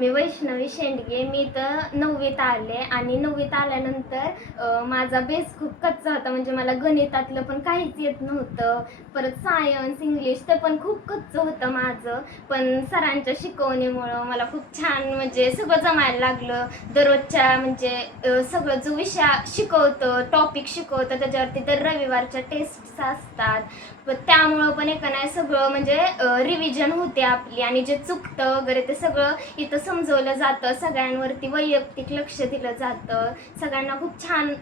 मी वैष्णवी शेंडगे. मी तर 9वीत आले आणि 9वीत आल्यानंतर माझा बेस खूप कच्चा होता. म्हणजे मला गणितातलं पण काहीच येत नव्हतं. परत सायन्स, इंग्लिश ते पण खूप कच्चं होतं माझं. पण सरांच्या शिकवणीमुळं मला खूप छान म्हणजे सगळं जमायला लागलं. दररोजच्या म्हणजे सगळं जो विषय शिकवतं, टॉपिक शिकवतं त्याच्यावरती दर रविवारच्या टेस्ट्स असतात. पण त्यामुळं पण एका नाही सगळं म्हणजे रिव्हिजन होते आपली आणि जे चुकतं वगैरे ते सगळं इथं समजवलं जातं. सगळ्यांवरती वैयक्तिक लक्ष दिलं जातं. सगळ्यांना खूप छान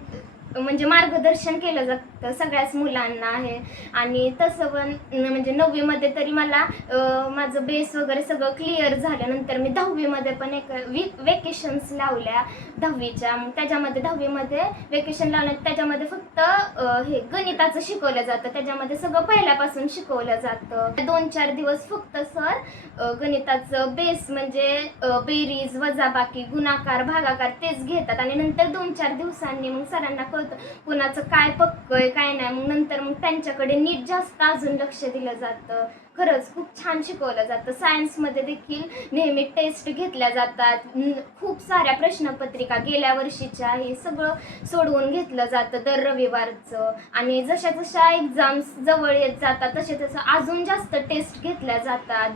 म्हणजे मार्गदर्शन केलं जातं सगळ्याच मुलांना आहे. आणि तसं पण म्हणजे 9वीमध्ये तरी मला माझं बेस वगैरे सगळं क्लिअर झाल्यानंतर मी 10वीमध्ये पण एक वेकेशन्स लावल्या 10वीच्या. मग त्याच्यामध्ये 10वीमध्ये वेकेशन लावल्यात त्याच्यामध्ये फक्त हे गणिताचं शिकवलं जातं. त्याच्यामध्ये सगळं पहिल्यापासून शिकवलं जातं. 2-4 दिवस फक्त सर गणिताचं बेस म्हणजे बेरीज, वजाबाकी, गुणाकार, भागाकार तेच घेतात आणि नंतर 2-4 दिवसांनी मग सरांना कळतं कुणाचं काय पक्कं काय नाही. मग नंतर मग त्यांच्याकडे नीट जास्त अजून लक्ष दिलं जातं. खरंच खूप छान शिकवलं जातं. सायन्समध्ये देखील नेहमी टेस्ट घेतल्या जातात. खूप साऱ्या प्रश्नपत्रिका गेल्या वर्षीच्या हे सगळं सोडवून घेतलं जातं दर रविवारचं. आणि जशा जशा एक्झाम्स जवळ येत जातात तसे तसं अजून जास्त टेस्ट घेतल्या जातात.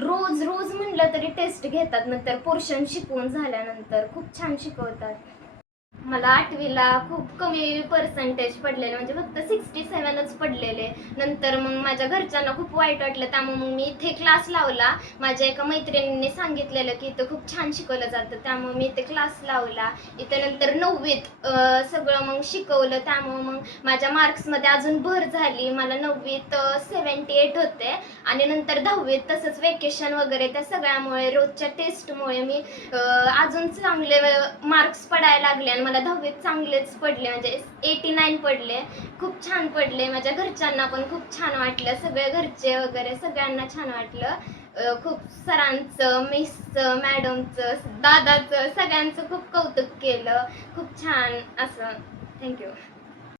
रोज रोज म्हणलं तरी टेस्ट घेतात. नंतर पोर्शन शिकवून झाल्यानंतर खूप छान शिकवतात. मला 8वीला खूप कमी पर्सेंटेज पडलेले म्हणजे फक्त 67च पडलेले. नंतर मग माझ्या घरच्यांना खूप वाईट वाटलं. त्यामुळे मग मी इथे क्लास लावला. माझ्या एका मैत्रिणींनी सांगितलेलं की इथं खूप छान शिकवलं जातं. त्यामुळे मी इथे क्लास लावला. इथं नंतर 9वीत सगळं मग शिकवलं. त्यामुळे मग माझ्या मार्क्समध्ये अजून भर झाली. मला 9वीत 78 होते आणि नंतर 10वीत तसंच वेकेशन वगैरे त्या सगळ्यामुळे रोजच्या टेस्टमुळे मी अजून चांगले मार्क्स पडायला लागले आणि मला 10वीत चांगलेच पडले म्हणजे 89 पडले. खूप छान पडले. माझ्या घरच्यांना पण खूप छान वाटलं. सगळे घरचे वगैरे सगळ्यांना छान वाटलं. खूप सरांचं, मिसचं, मॅडमचं, दादाचं सगळ्यांचं खूप कौतुक केलं. खूप छान असं. थँक्यू.